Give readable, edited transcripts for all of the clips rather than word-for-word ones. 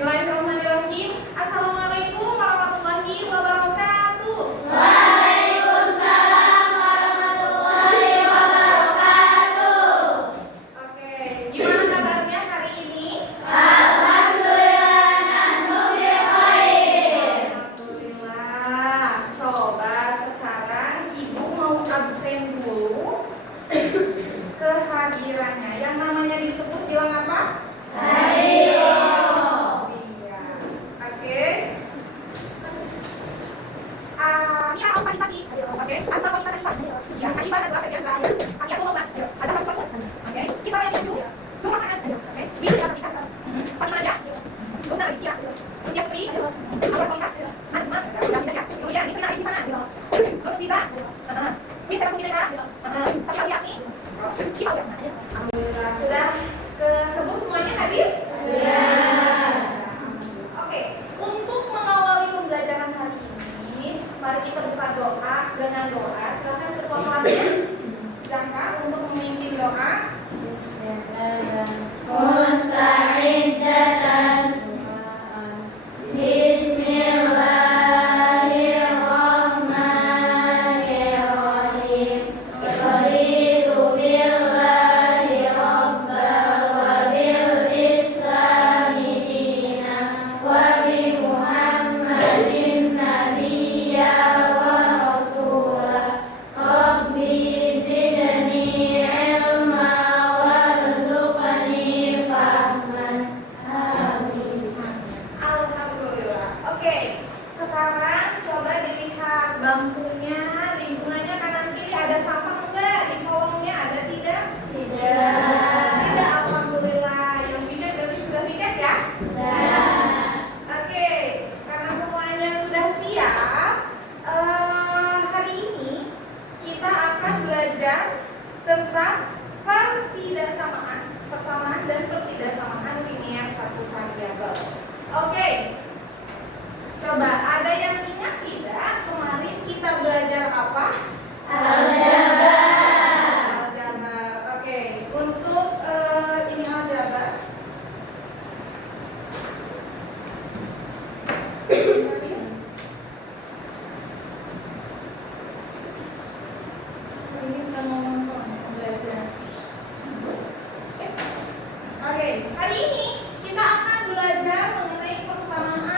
Bismillahirrahmanirrahim. Assalamualaikum warahmatullahi wabarakatuh. Waalaikumsalam warahmatullahi wabarakatuh. Oke, gimana kabarnya hari ini? Alhamdulillah nahnu bikhair. Alhamdulillah. Coba sekarang Ibu mau absen dulu kehadirannya. Yang namanya disebut bilang apa? Hadir. Iya. Oke. Ya, apa pagi? Oke. Asal kita kan pagi. Ya, saya pada berapa dia berapa? Pagi aku mau makan. Ada satu satu. Oke. Kita yang dulu. Dulu makan. Oke. Bisa kita. Pas aja. Udah habis ya. Dia pergi. Apa singkat? Asma. Ya. Kemudian di sana. Terus bisa. Bisa langsung kita. Satu lihat nih. Kita udah. Alhamdulillah sudah kesebut semuanya hadir? Sudah. Oke, untuk mengawali pembelajaran hari ini, mari kita buka doa dengan doa. Silakan ketua kelasnya Zaka untuk memimpin doa. Musta'iddatan. Bismillahirrahmanirrahim. Raditu billahi rabba wa bil islami dina wa bi Muhammadin nabiyya wa rasulah. Rabbi zidni ilma warzuqni fahman. Amin. Alhamdulillah. Oke, sekarang coba dilihat bangkunya, lingkungannya kanan kiri ada sampah enggak? Di kolongnya ada tidak? Tidak, alhamdulillah. Yang piket berarti sudah piket ya? Oke, karena semuanya sudah siap, hari ini kita akan belajar tentang persamaan dan pertidaksamaan linear satu variabel. Oke, coba ada yang ingat tidak kemarin kita belajar apa? Aljabar. Aljabar. Oke, untuk ini aljabar. Ini bukan ngomong belajar. Oke, hari ini kita akan belajar mengenai persamaan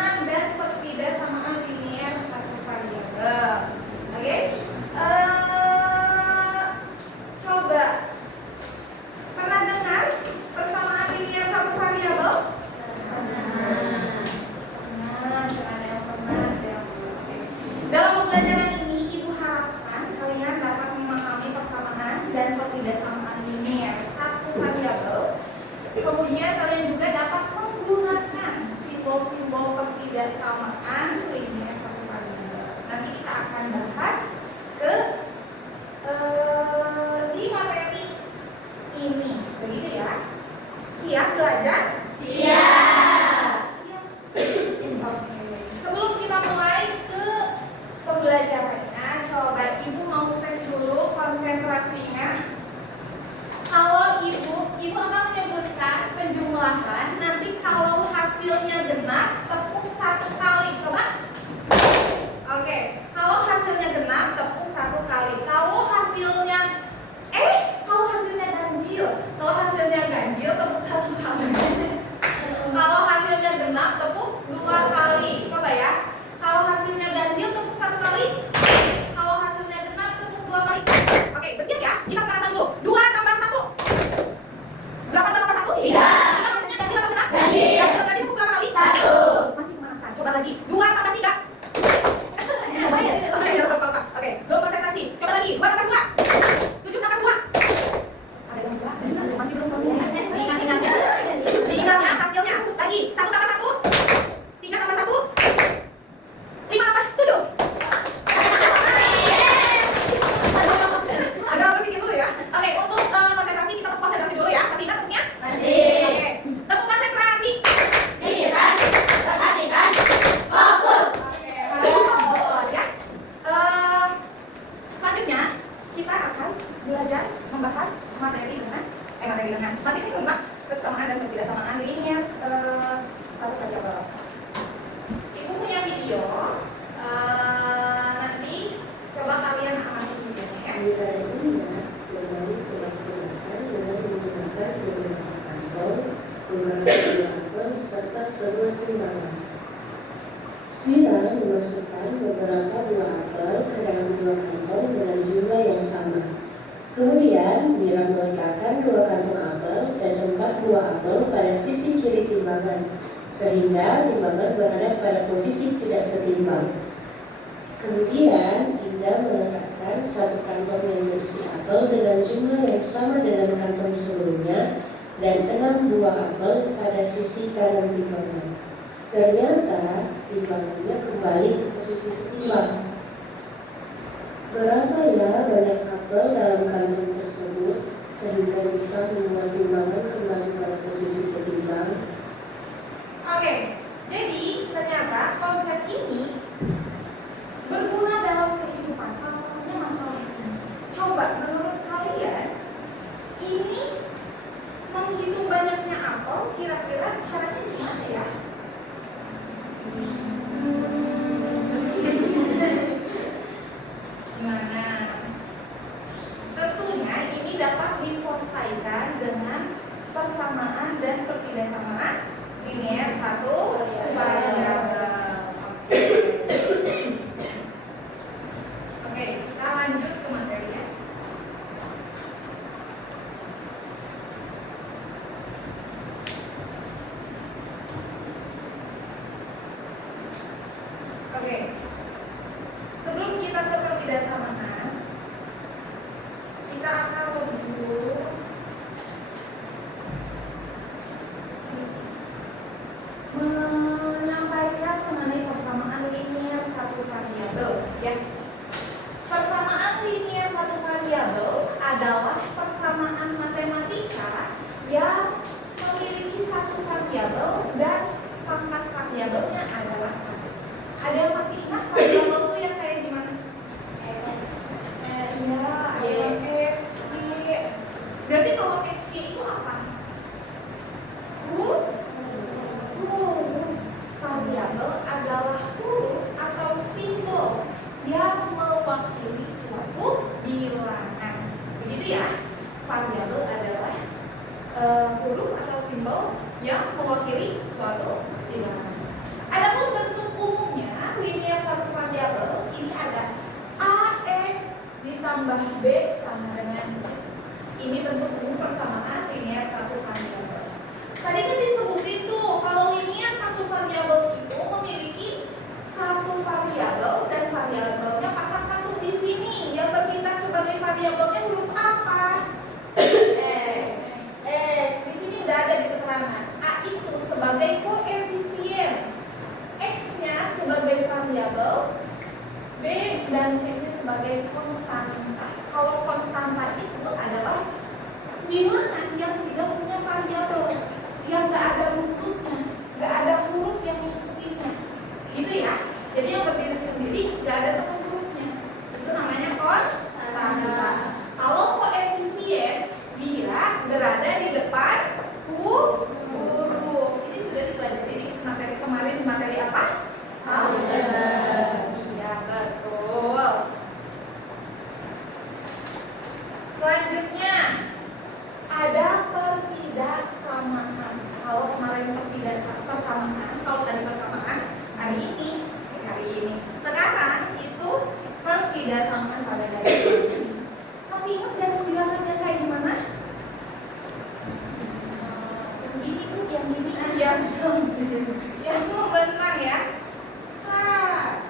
memasukkan sebuah timbangan. Bila memasukkan beberapa buah apel ke dalam dua kantong dengan jumlah yang sama. Kemudian, Mira meletakkan 2 kantong apel dan 4 buah apel pada sisi kiri timbangan, sehingga timbangan berada pada posisi tidak setimbang. Kemudian, Indah meletakkan 1 kantong yang berisi apel dengan jumlah yang sama dengan kantong sebelumnya dan 6 buah apel pada sisi kanan timbangan. Ternyata, timbangannya kembali ke posisi setimbang. Berapa ya banyak apel dalam kantong tersebut sehingga bisa membuat timbangan kembali pada posisi setimbang? Oke, jadi ternyata konsep ini berguna dalam kehidupan. Salah satunya masalah ini. Coba menurut kalian, ini menghitung banyaknya apel, kira-kira caranya gimana ya? Gimana? Tentunya ini dapat diselesaikan dengan persamaan dan pertidaksamaan linear satu variabel. Oke, kita lanjut ke materinya. Oke. Sebelum kita ke pertidaksamaan, kita akan lebih dulu menyampaikan mengenai persamaan linear satu variabel, ya. Persamaan linear satu variabel adalah persamaan matematika yang memiliki satu variabel dan pangkat variabelnya adalah 1. Ada yang masih ingat variabel itu yang kayak gimana? Ya, X, Y. Berarti kalau X, Y itu apa? Huruf. Variabel adalah huruf atau simbol yang mewakili suatu bilangan. Begitu ya? Variabel adalah huruf atau simbol yang mewakili suatu bilangan. Adapun bentuk umumnya linear satu variabel ini ada AX ditambah B sama dengan C. Ini bentuk umum persamaan linear satu variabel. Tadi kan disebutin tuh kalau linear satu variabel itu memiliki satu variabel dan variabelnya pangkat 1 di sini. Yang berpindah sebagai variabelnya huruf apa? X. Di sini udah ada di keterangan. A itu sebagai koefisien, X-nya sebagai variabel, B dan C-nya sebagai konstanta. Kalau konstanta itu adalah bilangan yang tidak punya variabel, yang nggak ada buntutnya, nggak ada huruf yang mengikutinya, gitu ya. Jadi yang berdiri sendiri nggak ada tekan hurufnya, itu namanya konstanta. Kalau koefisien dia berada di depan huruf. Ini sudah dipelajari di materi kemarin, materi apa? Aljabar. Iya, betul. Selanjutnya ada pertidaksamaan. Kalau kemarin persamaan, kalau tadi persamaan hari ini. Sekarang itu pertidaksamaan pada garis bilangan. Masih ingat garis bilangannya kayak gimana? Yang gini aja, yang membentang ya.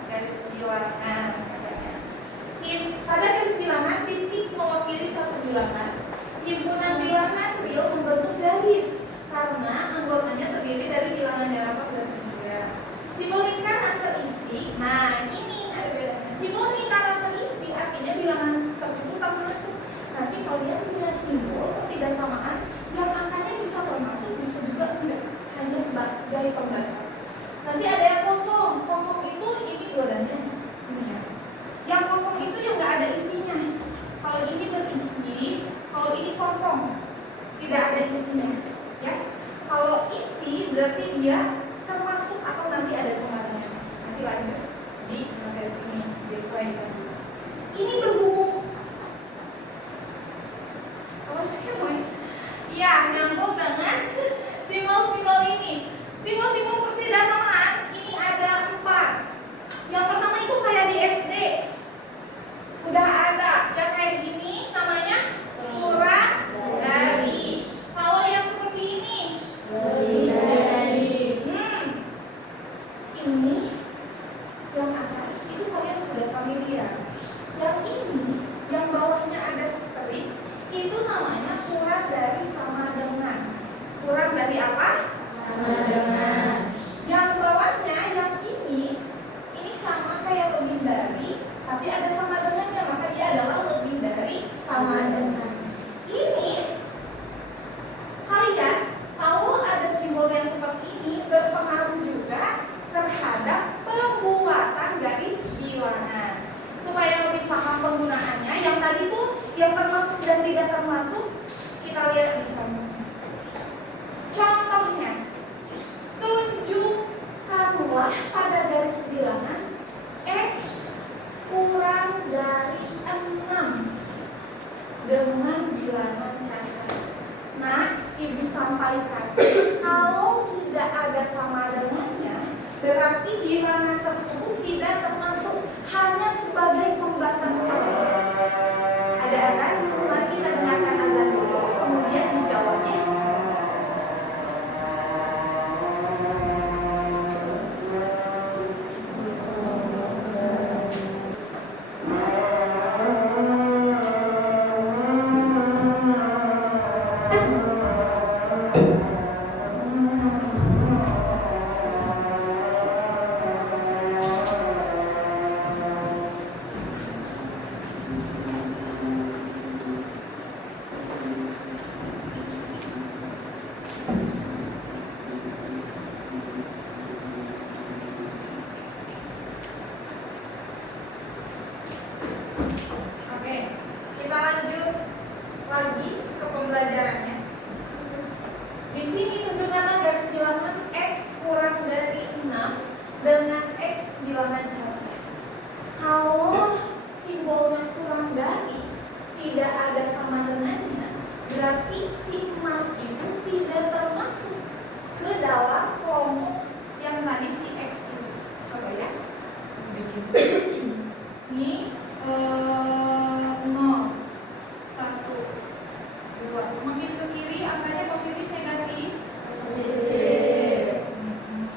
Garis bilangan katanya. Pada garis bilangan titik mewakili satu bilangan. Himpunan bilangan real membentuk garis karena anggotanya terdiri dari bilangan yang rapat dan tidak. Simbol lingkaran terisi. Nah, ini ada bedanya. Simbol lingkaran terisi artinya bilangan tersebut termasuk. Nanti kalian punya simbol pertidaksamaan yang angkanya bisa termasuk, bisa juga tidak, hanya sebagai pembatas. Nanti ada yang kosong. Kosong itu ini godanya. Yang kosong itu yang nggak ada isinya. Kalau ini berisi, kalau ini kosong, tidak ada isinya. Ya, kalau isi berarti dia termasuk atau nanti ada samaranya. Nanti lanjut di materi ini, di slide selanjutnya. Ini berhubung apa sih? Ya, nyambung dengan simbol-simbol ini. Simbol tidak termasuk, kita lihat di contoh. Contohnya, tunjukkanlah pada garis bilangan X kurang dari 6 dengan bilangan cacat. Nah, Ibu sampaikan, kalau tidak ada sama dengannya, berarti bilangan tersebut tidak termasuk, hanya sebagai pembatas saja. Ada kan? Mari kita dengarkan azan dulu, kemudian dijawabnya. Oke, kita lanjut lagi ke pembelajarannya. Di sini tunjukkanlah garis bilangan X kurang dari 6 dengan X bilangan cacat. Kalau simbolnya kurang dari, tidak ada sama dengannya, berarti si 6 itu tidak termasuk ke dalam kelompok yang tadi si X itu. Coba ya. Ini 0, 1, 2. Semakin ke kiri angkanya positif negatif. Positif.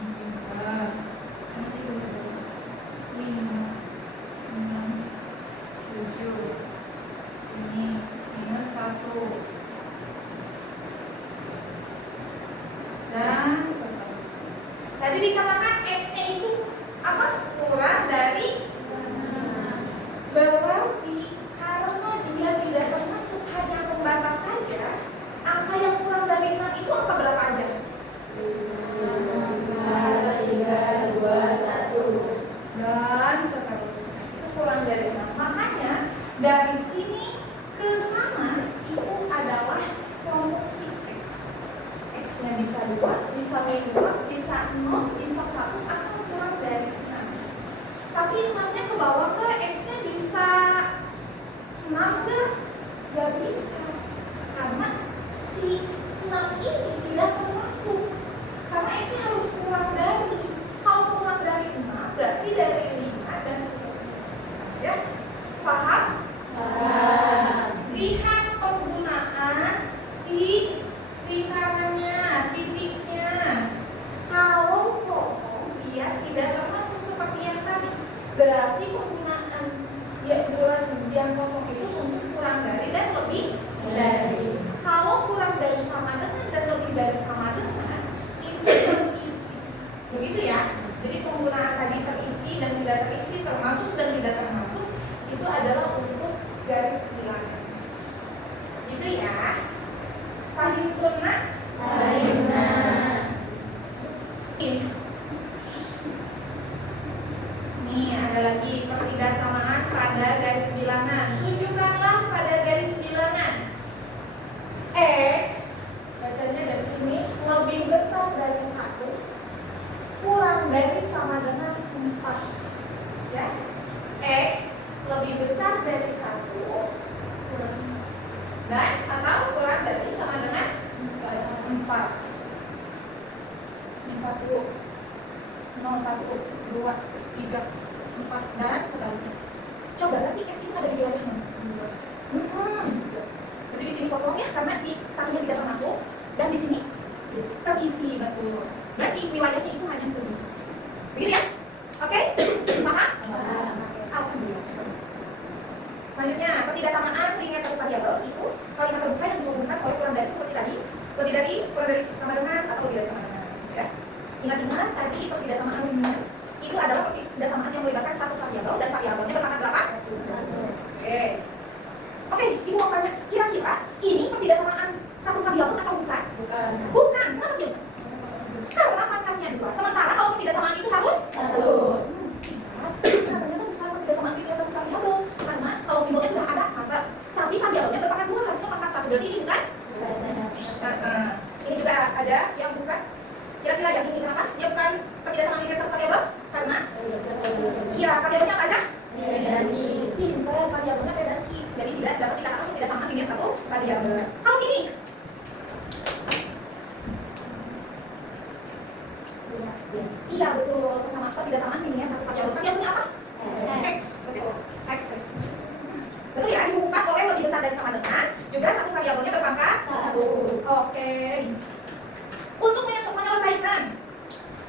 Pintar. Nanti dulu. 5, 6, 7. Ini minus 1. Dan seterusnya. Tadi dikatakan X-nya itu apa? Kurang dari 6. Berarti karena dia tidak termasuk, hanya pembatas saja, angka yang kurang dari 6 itu angka berapa aja? 5, 4, 3, 2, 1. Dan seterusnya. Itu kurang dari 6. Makanya dari sini ke sana itu adalah kelompok si X. X-nya bisa 2, bisa min 2, bisa 0, bisa 1, asal kurang dari 6. Tapi 6-nya ke bawah ke X-nya bisa 6 enggak? Gak bisa. Karena si 6 ini tidak termasuk. Karena X-nya harus kurang dari. Kalau kurang dari 6 berarti dari 5 dan seterusnya. Ya? Paham? Lihat penggunaan si lingkarannya, titiknya. Kalau kosong dia tidak termasuk seperti yang tadi. Berarti penggunaan ya bulan yang kosong itu untuk kurang dari dan lebih dari. Kalau kurang dari sama dengan dan lebih dari sama dengan itu terisi. Begitu ya. Jadi penggunaan tadi terisi dan tidak terisi, termasuk dan tidak termasuk, itu adalah untuk garis bilangan. Gitu ya. Paham tunna? Nih ada lagi pertidaksamaan pada garis bilangan. Tunjukkanlah pada garis bilangan X, bacanya dari sini, lebih besar dari 1, kurang dari sama dengan 4. Ya. X lebih besar dari 1 dan atau kurang dari sama dengan 4. Ini 1, 0, 1, 2, 3, 4 dan seterusnya. Coba berarti X itu ada di wilayah mana? Jadi di sini kosong ya, karena si satunya tidak termasuk, dan di sini terisi, betul. Berarti wilayahnya itu hanya segini. Begitu ya? Oke? Paham? Alhamdulillah. Selanjutnya, ketidaksamaan linear satu variabel itu kalimat terbuka yang dihubungkan oleh kurang dari seperti tadi, lebih dari, kurang dari sama dengan, atau lebih dari sama dengan. Ya. Ingat-ingat tadi ketidaksamaan linear itu adalah ketidaksamaan yang melibatkan satu variabel dan variabelnya berpangkat berapa? Oke. Oke, Ibu mau tanya, kira-kira ini ketidaksamaan satu variabel atau bukan? Bukan, kenapa dia? Karena pangkatnya 2. Sementara kalau ketidaksamaan itu harus 1. Ternyata bukan ketidaksamaan satu variabel, karena kalau simbolnya sudah ada, maka tapi variabelnya berpangkat 2, harusnya pangkat tidak sama dengan satu variabel? Karena iya, variabelnya apa aja? Pintar, variabelnya P dan Q. Jadi tidak dapat dikatakan tidak sama dengan satu variabel. Kalau ini iya betul, sama apa tidak sama ini ya satu variabel. Variabelnya apa? X. Betul. X. Betul ya, dihubungkan oleh lebih besar dari sama dengan juga satu variabelnya berpangkat 1. Oke. Untuk menyelesaikan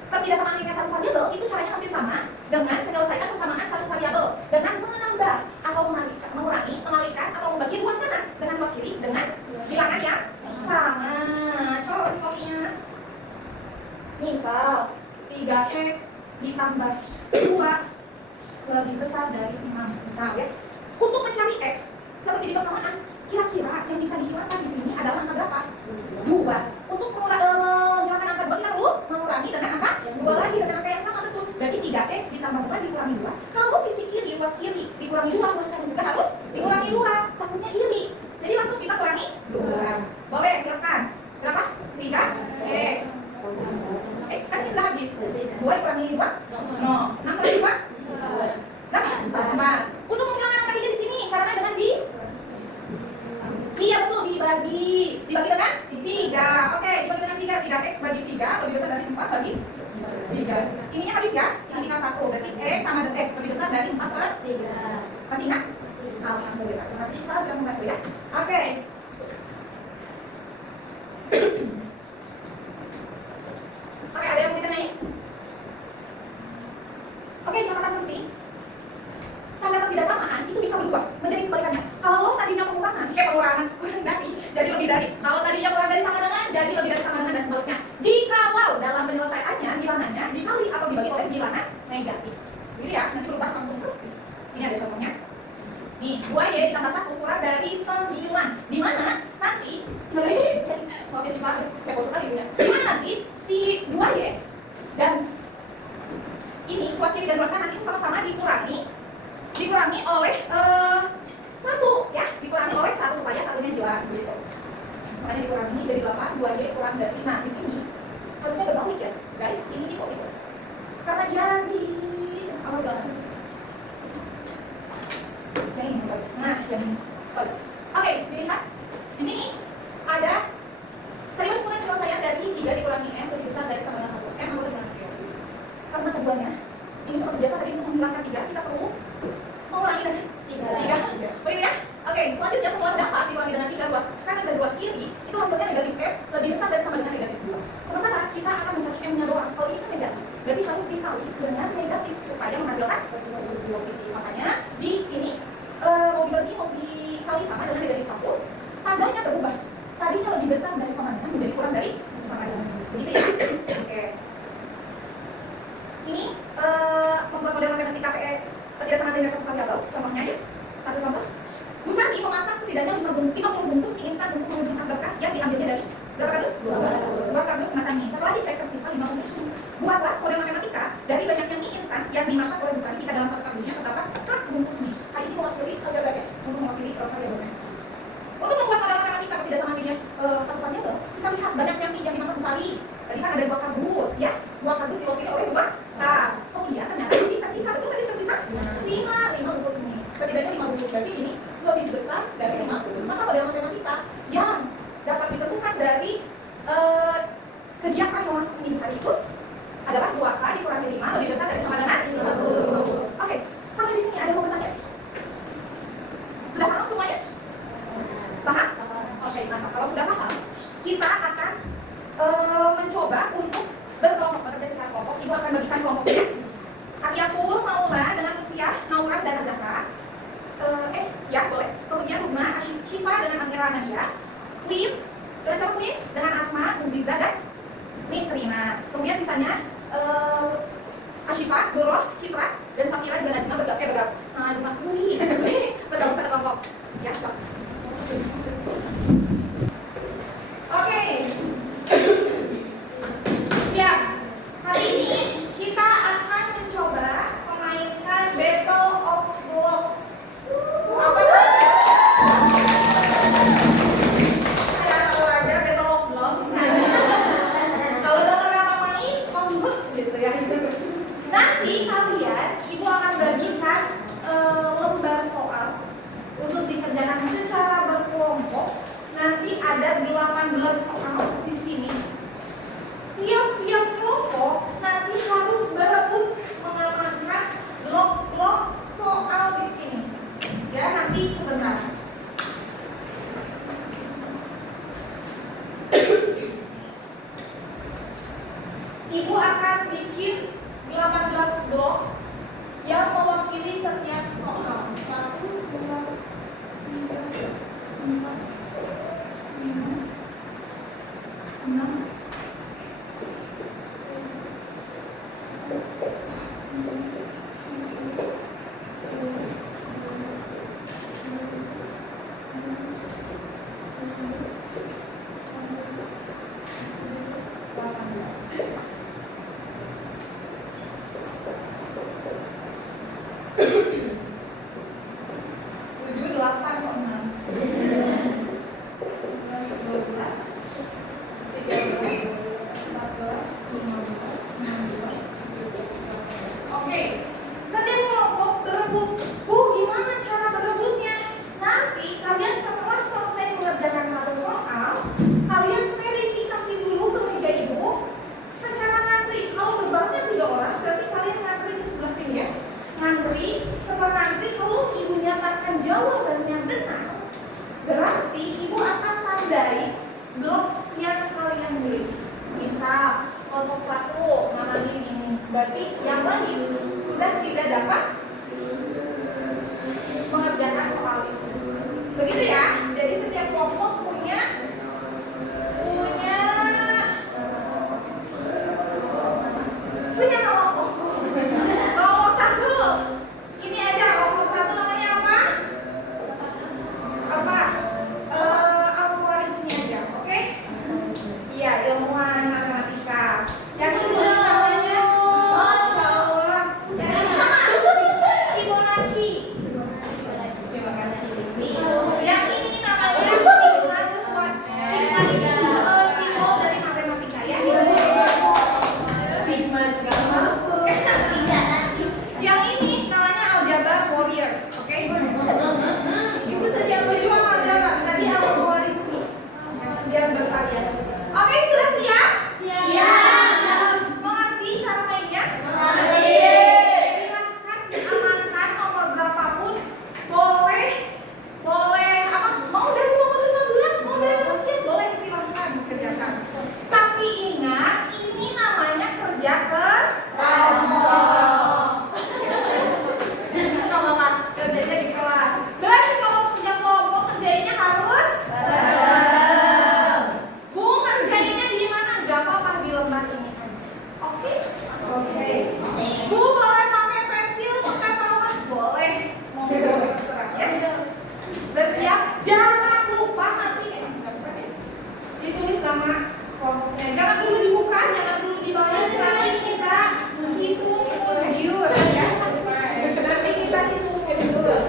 perbedaan dengan satu variabel itu caranya hampir sama dengan menyelesaikan persamaan satu variabel dengan menambah atau mengalihkan atau membagi ruas kanan dengan ruas kiri dengan bilangan yang sama. Contohnya misal 3x ditambah 2 lebih besar dari 6 misal ya. Untuk mencari x seperti di persamaan, kira-kira yang bisa dihilangkan di sini adalah angka berapa? 2. Untuk menghilangkan angka 2 kita perlu mengurangi dengan angka 2 lagi dengan angka yang sama betul. Berarti 3x ditambah 2 dikurangi 2. Kalau sisi kiri, ruas kiri dikurangi 2, ruas kanan juga harus dikurangi 2. Takutnya iri. Jadi langsung kita kurangi 2. Boleh, silakan. Berapa? 3x. Kan ini sudah habis. 2 dikurangi 2? 0. 6 kurangi 2? Berapa? 4. Untuk menghilangkan angka 3 di sini, caranya dengan iya betul, dibagi dengan 3. Oke, dibagi dengan 3. 3x bagi 3 lebih besar dari 4 bagi 3. Ininya habis ya? Ini tinggal 1. Berarti x sama dengan x lebih besar dari 4 per 3. Masih ingat? Alhamdulillah. Masih ingat sudah membantu ya? Oke. Oke, ada yang mau ditanyain? Oke, catatan penting. Tanda perbedaan itu bisa berubah menjadi kebalikannya. Kalau tadinya pengurangan kurang dari jadi lebih dari. Kalau tadinya kurang dari sama dengan jadi lebih dari sama dengan dan sebaliknya. Jikalau dalam penyelesaiannya bilangannya dikali atau dibagi oleh bilangan negatif. Gitu ya, nanti berubah langsung. Ini ada contohnya. Nih, 2y ditambah 1 kurang dari 9. Di mana nanti mau kasih Pak, ya bosan kali ibunya. Di mana nanti si 2y dan ini ruas kiri dan ruas kanan itu sama-sama dikurangi oleh 1 ya, dikurangi oleh 1 supaya satunya hilang gitu. Makanya dikurangi dari 8, 2y kurang dari. Nah, di sini harusnya berbalik ya, guys. Ini tipe. Karena dia di awal bilangan. Yang ini, nah, yang ini. Sorry. Oke, dilihat. Di sini ada carilah ukuran penyelesaian dari 3 dikurangi m lebih besar dari sama dengan 1. M anggota dengan 3. Karena keduanya ini seperti biasa tadi untuk menghilangkan 3 kita perlu mengurangi dengan 3. Begitu ya? Oke, selanjutnya setelah dapat dikurangi dengan 3 ruas kanan dan ruas kiri, itu hasilnya negatif m lebih besar dari sama dengan negatif 2. Sementara kita akan mencari m-nya doang. Kalau ini kan negatif, berarti harus dikali dengan negatif supaya menghasilkan positif. Makanya di ini mobil ini mau dikali sama dengan negatif 1, tandanya berubah. Tadinya lebih besar dari sama dengan menjadi kurang dari sama dengan. Begitu ya? Oke. Ini membuat model matematika PE tidak sama dengan satu variabel. Contohnya ya, satu contoh. Bu Santi memasak setidaknya 50 bungkus mie instan untuk mewujudkan berkah yang diambilnya dari berapa kardus? 2 kardus kemasan mie. Setelah dicek tersisa 5 bungkus mie. Buatlah model matematika dari banyaknya mie instan yang dimasak oleh Bu Santi jika dalam satu kardusnya terdapat 4 bungkus mie. Hal ini mewakili agak-agak ya, untuk mewakili variabelnya. Untuk membuat model matematika tidak sama dengan satu variabel, kita lihat banyaknya mie yang dimasak Bu Santi. Tadi kan ada 2 kardus ya, 2 kardus diwakili oleh 2 kardus. Kemudian ternyata tersisa betul tadi tersisa 5 bungkus mie. Setidaknya 5 bungkus, berarti ini lebih besar dari 50. Maka model matematika yang dapat ditentukan dari kegiatan memasak mie besar itu adalah 2K dikurangi 5 lebih besar dari sama dengan 50. Oke, sampai di sini ada yang mau bertanya? Sudah paham semuanya? Paham? Oke, mantap. Kalau sudah paham, kita akan mencoba untuk berkelompok, bekerja secara kelompok. Ibu akan bagikan kelompoknya. Akiatur, Maula dengan Lutfiah, Naura dan Azahra. Ya boleh. Kemudian Lugma, Syifa dengan Amira Nadia. Queen, dengan siapa Queen? Dengan Asma, Muziza dan Nisrina. Kemudian sisanya Asyifa, Doroh, Citra dan Safira dengan Najma bergabung. Nah, cuma Queen bergabung satu kelompok. Ya, so. Oke. Ya, hari ini kita akan mencoba memainkan Battle of Blocks. Apa tuh? Saya tahu aja Battle of Blocks. Kalau dengar kata main, langsung nanti kalian, ibu akan bagikan lembar soal untuk dikerjakan secara berkelompok. Nanti ada 18 soal di sini. Tiap-tiap kelompok nanti harus berebut mengamankan blok-blok soal di sini. Ya, nanti sebentar. Ibu akan bikin 18 blok yang mewakili setiap soal. 1, 2, 3, 4, 5, 6, 1 ngambil ini. Berarti yang lain sudah tidak dapat mengerjakan soal itu. Begitu ya. Jadi setiap kelompok punya kelompok. Kelompok 1. Ini aja kelompok 1 namanya apa? Algoritma ini aja, oke? Iya, ilmuwan matematika. Yang ini namanya Masya Allah. Yang ini sama Fibonacci. Terima kasih. Yang ini namanya sigma squad. Sigma itu simbol dari matematika ya. Sigma sigma. Yang ini namanya aljabar warriors, oke? Ibu tadi aku juga aljabar, tadi algoritma. Biar bervariasi. Oke, sudah siap? Siap. Mengerti cara mainnya? Mengerti. Silakan diamankan nomor berapapun. Boleh apa? Mau dari nomor 15, mau dari nomor sekian, boleh silakan kerjakan. Tapi ingat, ini namanya kerja kelompok. Nggak apa-apa, kerjanya di kelas. Berarti kalau kerja kelompok kerjanya harus bareng. Bu ngerjainnya di mana? Gak apa-apa di lembar ini aja. Oke? Oke. Bu boleh pakai pensil, pakai pawas, boleh. Mau terserah ya. Bersiap. Jangan lupa nanti ditulis nama kelompoknya. Jangan dulu dibuka, jangan dulu dibalik. Nanti kita hitung mundur ya. Nanti kita hitung mundur.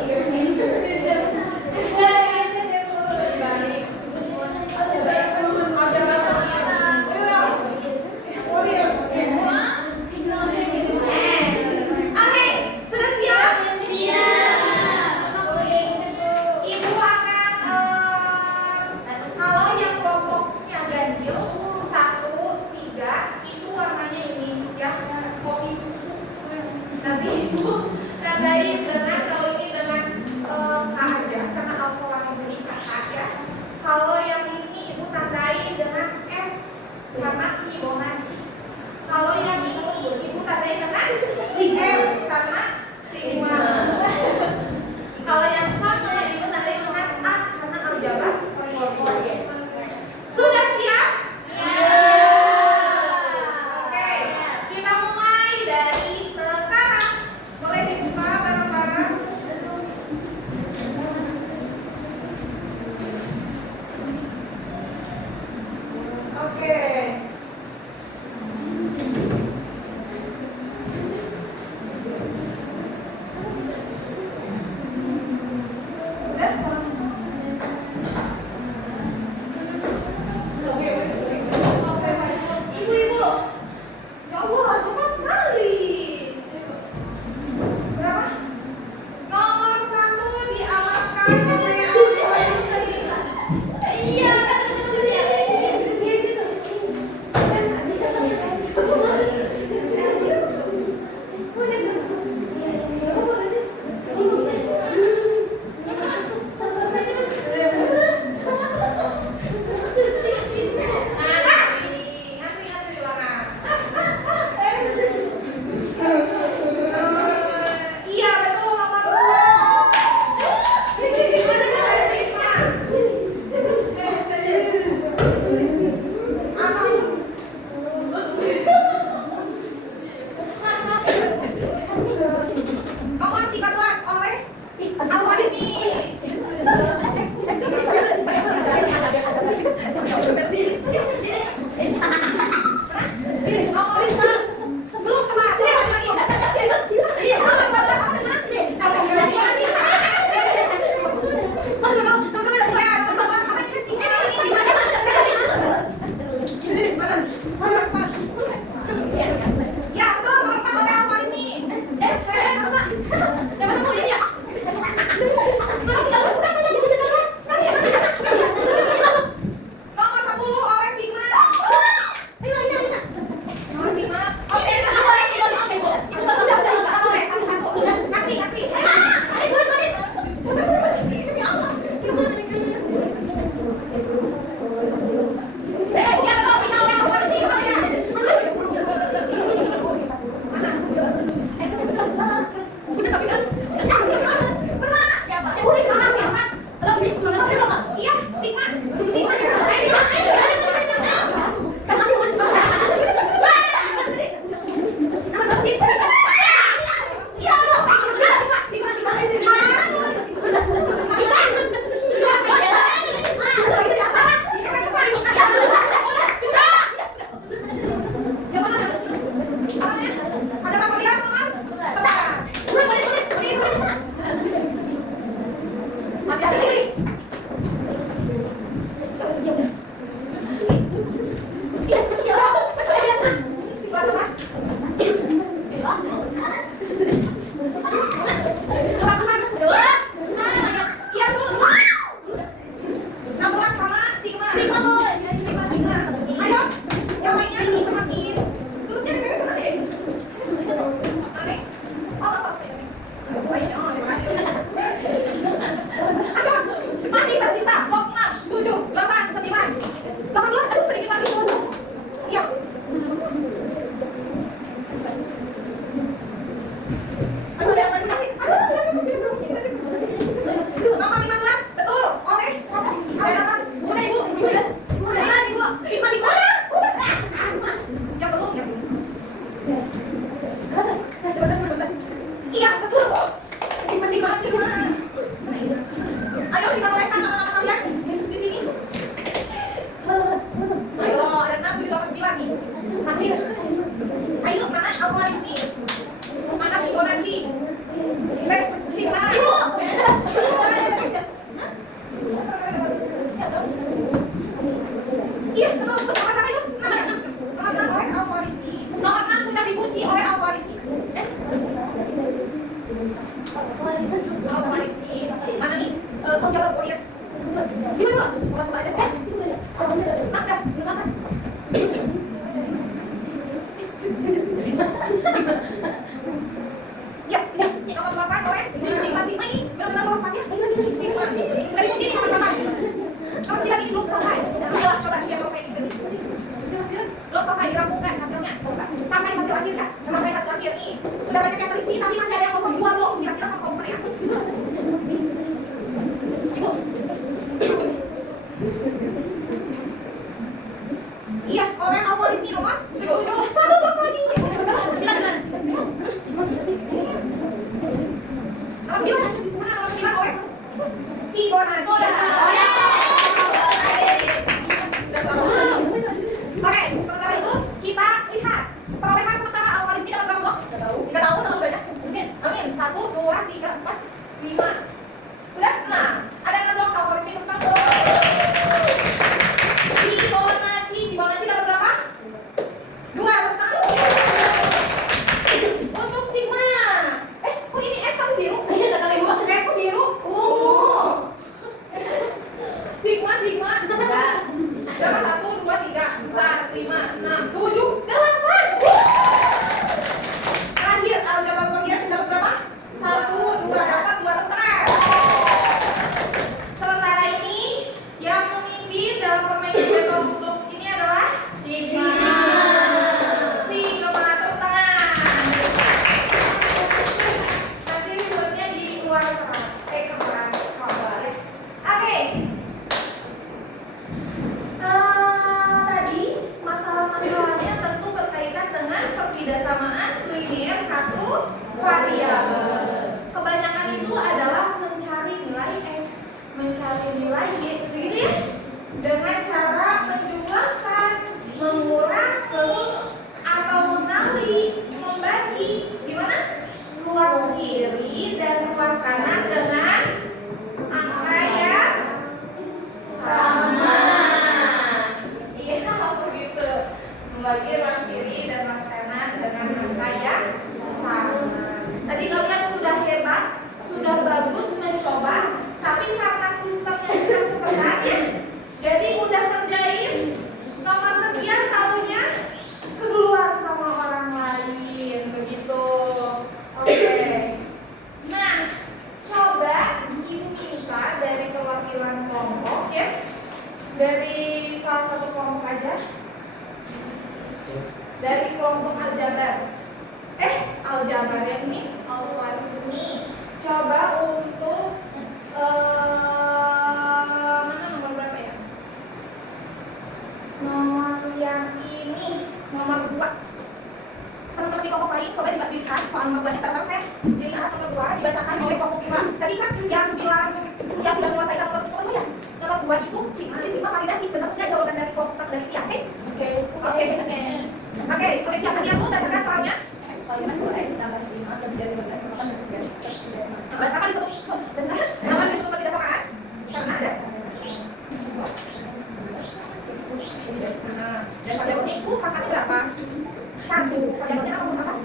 Oke, sudah siap? Ibu akan kalau yang kelompoknya ganjil 1, 3 itu warnanya ini ya, kopi susu. Nanti ibu tandain dengan kalau ini dengan K aja karena alfa ini KH ya. Kalau yang ini ibu tandain dengan F karena Fibonacci. Kalau yang ini ibu tandain dengan S karena sigma. Kalau yang satu ibu tandain dengan A karena aljabar. Sudah siap? Oke, kita mulai dari sekarang. Boleh logaritmi. Mana Fibonacci? Baik, sigma. Iya, betul. Nomor berapa itu? Nomor 6 oleh algoritmi. Nomor 6 sudah dikunci oleh algoritmi. Algoritmi. Mana nih? Algebra Warriors. Gimana? Coba aja. Udah, belum apa? Ya, yes. Nomor 8 oleh sigma ini benar-benar lolos ya. Dari kunci nomor 8. Kalau tidak ini belum selesai. Coba biar selesai ini. Belum selesai dirampungkan hasilnya. Sampai hasil akhir kan? Sampai hasil akhir nih. Sudah banyak yang terisi tapi masih ada yang kosong 2 blok. Kira-kira sama komputer ya. Ibu. Iya, oleh algoritmi nomor 7. Satu blok lagi. Nomor 9. Mana nomor 9 oleh Fibonacci. Oke, setelah itu kita lihat perolehan sementara algoritmi dapat berapa blok? Tidak tahu, terlalu banyak. Amin. 1, 2, 3, 4, 5. Sudah? Nah, ada yang blok algoritmi tentang Fibonacci dapat berapa? 2, tentang untuk sigma. Kok ini S tapi biru? Iya, enggak tahu Ibu. Kok biru? Sigma. Berapa? 1, 2, 3, 4, 5, 6, 7, 8. Terakhir, algebra Warriors dapat berapa? 1, 2, dapat 2 tentara. Sementara ini yang memimpin dalam permainan battle blocks ini adalah sigma tentara. Nanti ributnya di luar keras. Oke. Tadi masalah-masalahnya tentu berkaitan dengan perbedaan linier satu variabel. Kebanyakan itu adalah mencari nilai X, mencari nilai Y, begitu ya? Dengan cara menjumlahkan, mengurangi, atau mengali, membagi, gimana? Ruas kiri dan ruas kanan dengan angka yang sama. Iya, begitu. Membagi ruas kiri dan ruas kanan dengan angka yang sama. Tadi kalian sudah hebat, sudah bagus mencoba, tapi karena sistemnya bukan seperti jadi udah ngerjain nomor sekian tahunya keduluan sama orang lain, begitu. Oke. Nah, coba ibu minta dari perwakilan kelompok ya, dari salah satu kelompok aja, dari kelompok aljabar. Aljabar ini, algoritmi. Coba untuk mana nomor berapa ya? Nomor yang ini, nomor 2. Teman-teman di kelompok lain coba dibagikan soal nomor 2-nya. Terus saya jadi anak nomor 2 dibacakan oleh kelompok 2. Tadi kan yang bilang yang sudah menguasai nomor 2 ya. Nomor 2 itu sigma validasi, benar nggak jawaban dari kelompok 1 dari dia? Oke, siap tadi aku bacakan soalnya. Kalau gimana kalau saya tambah 5 lebih dari 15 maka kan dari 11. Apa disebut? Bentar. Apa disebut ketidaksamaan? Karena ada. Dan variabelnya itu pangkatnya berapa? 1. Variabelnya apa?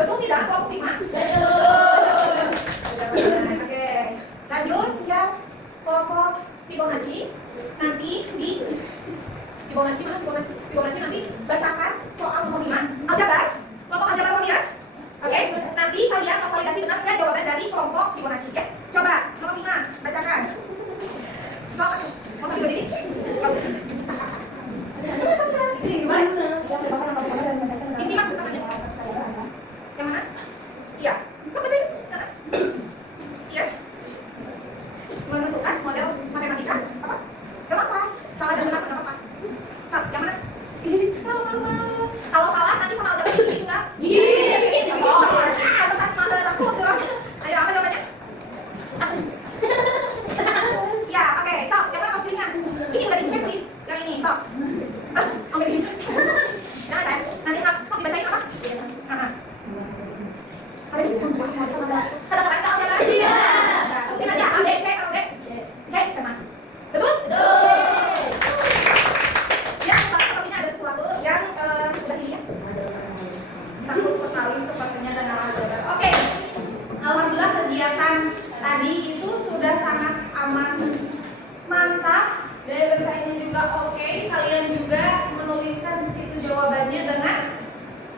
Betul tidak kelompok sigma? Betul. Oke. Lanjut yang kelompok Fibonacci. Nanti di Fibonacci nanti bacakan soal nomor 5. Aljabar. Kelompok aljabar Warriors. Oke. Nanti kalian validasi benar nggak jawaban dari kelompok Fibonacci ya. Coba nomor 5 bacakan. Mau berdiri? Disimak. Yang mana? Iya. Kata-kata siapa? Sia. Nah, mungkin aja A, B, C, atau D? C sama. Betul? Yang sepertinya ada sesuatu yang sudah ini ya. Takut sekali sepertinya dan alhamdulillah. Oke. Alhamdulillah kegiatan tadi itu sudah sangat aman, mantap. Dari bahasa ini juga oke. Kalian juga menuliskan di situ jawabannya dengan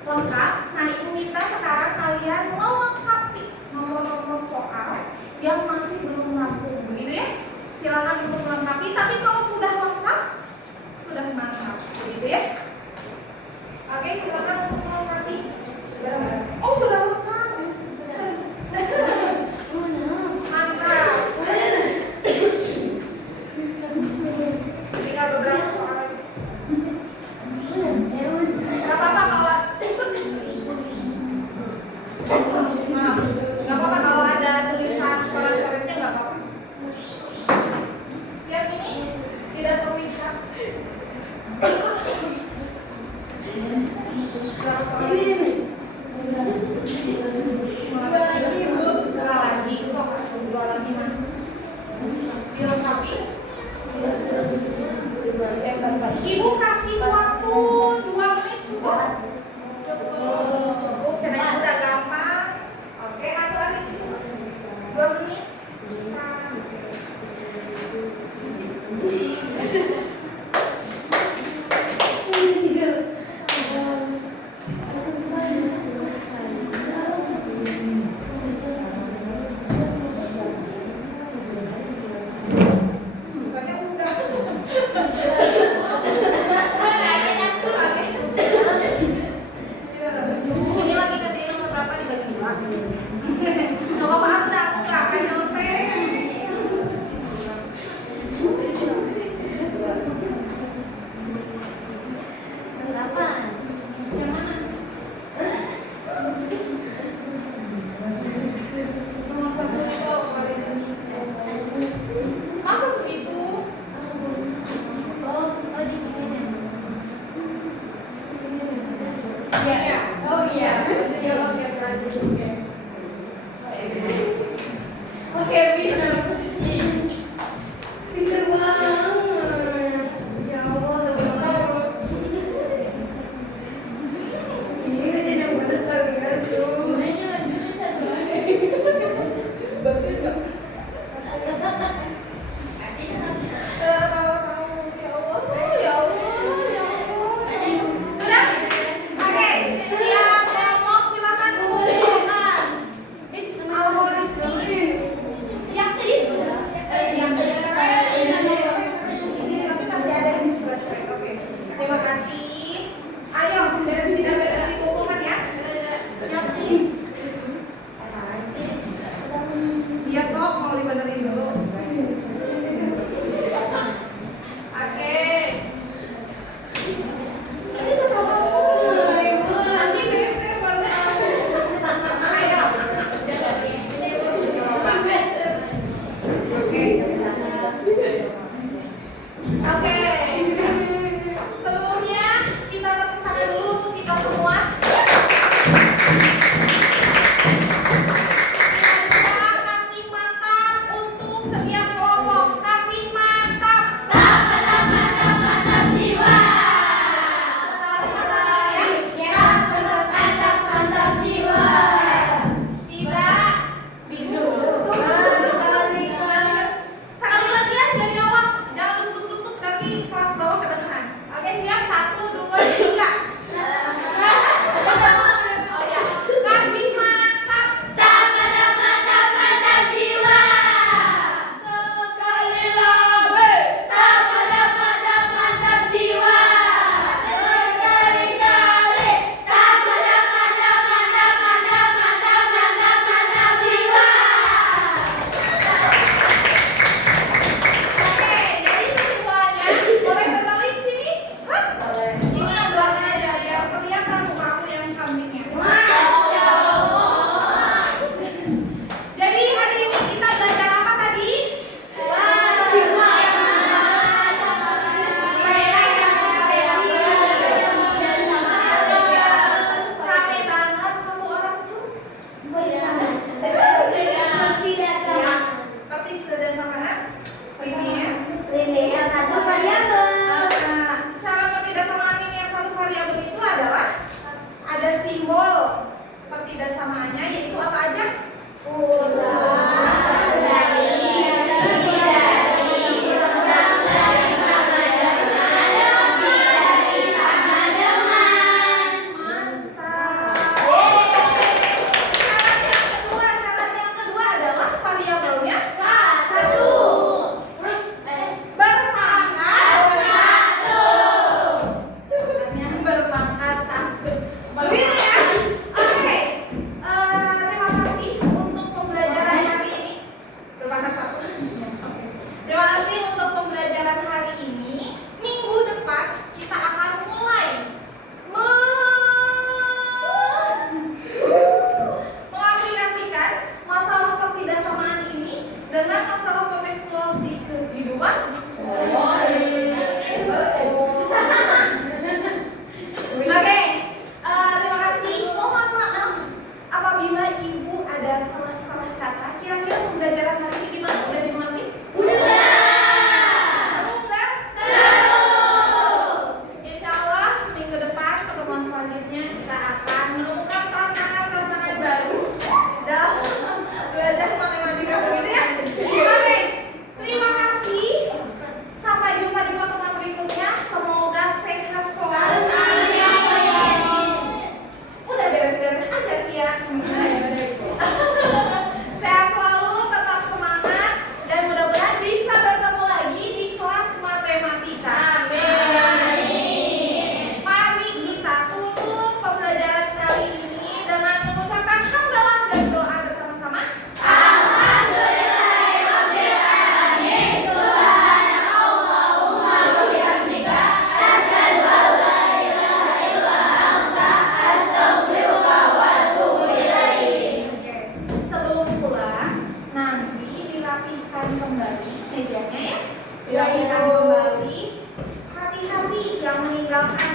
lengkap. Nah, Ibu minta sekarang kalian melengkapi nomor-nomor soal yang masih belum rampung, begitu ya? Silakan untuk melengkapi. Tapi kalau sudah lengkap, sudah mantap, begitu ya? Oke, silakan untuk melengkapi. Oh, sudah lengkap. Mantap. Tinggal beberapa soal lagi. Gak apa-apa kalau nggak apa-apa kalau ada tulisan coret-coretnya, nggak apa-apa. Biar ini tidak terlihat. Dua lagi, sok dua lagi mah. Dilengkapi. Ibu kasih waktu 2 menit cukup. Cukup. Caranya udah gampang. Oke, aturan 2 menit. Bukannya udah. Ini lagi kerjain nomor berapa dibagi 2. Nggak apa-apa, aku nggak akan nyontek. Yang mana? Nomor 1 itu masa segitu? Iya. Oh iya. Oke, pinter. Pinter banget. Insya Allah, benar. Ini kerja yang benar kalian tuh. Betul nggak? Ya Allah. Sudah? Oke, yang ngomong silakan mengumpulkan algoritma. Yakin? Yakin. Tapi masih ada yang coret-coret. Oke. Terima kasih. Ayo, beres tidak beres dikumpulkan ya. Yakin. Biar sok mau dibenerin dulu. Oke. Ini udah tahu. Nanti besok baru tahu. Ayo. Oke. Sebelumnya kita tepuk tangan dulu untuk kita semua. samaannya yaitu apa aja? Syarat yang kedua adalah variabelnya berpangkat satu. Begitu ya? Oke. Terima kasih untuk pembelajaran hari ini. Berpangkat satu. Terima kasih untuk pembelajaran hari ini. Minggu depan kita akan mulai mengaplikasikan masalah ketidaksamaan ini dengan masalah kontekstual di kehidupan. Oke, terima kasih. Mohon maaf apabila ibu ada salah-salah kata. Kira-kira pembelajaran hari ini gimana? Udah dimengerti? Seru nggak? Insyaallah minggu depan pertemuan selanjutnya kita akan menemukan tantangan-tantangan baru dalam belajar matematika begitu ya. Oke, terima kasih. Sampai jumpa di pertemuan berikutnya. Semoga sehat selalu. Udah beres-beres aja Tia. Sehat selalu, tetap semangat, dan mudah-mudahan bisa bertemu lagi di kelas matematika. Mari kita tutup pembelajaran kali ini dengan mengucapkan hamdalah dan doa bersama-sama. Sebelum pulang, nanti dirapihkan kembali mejanya ya. Dirapihkan kembali. Hati-hati yang meninggalkan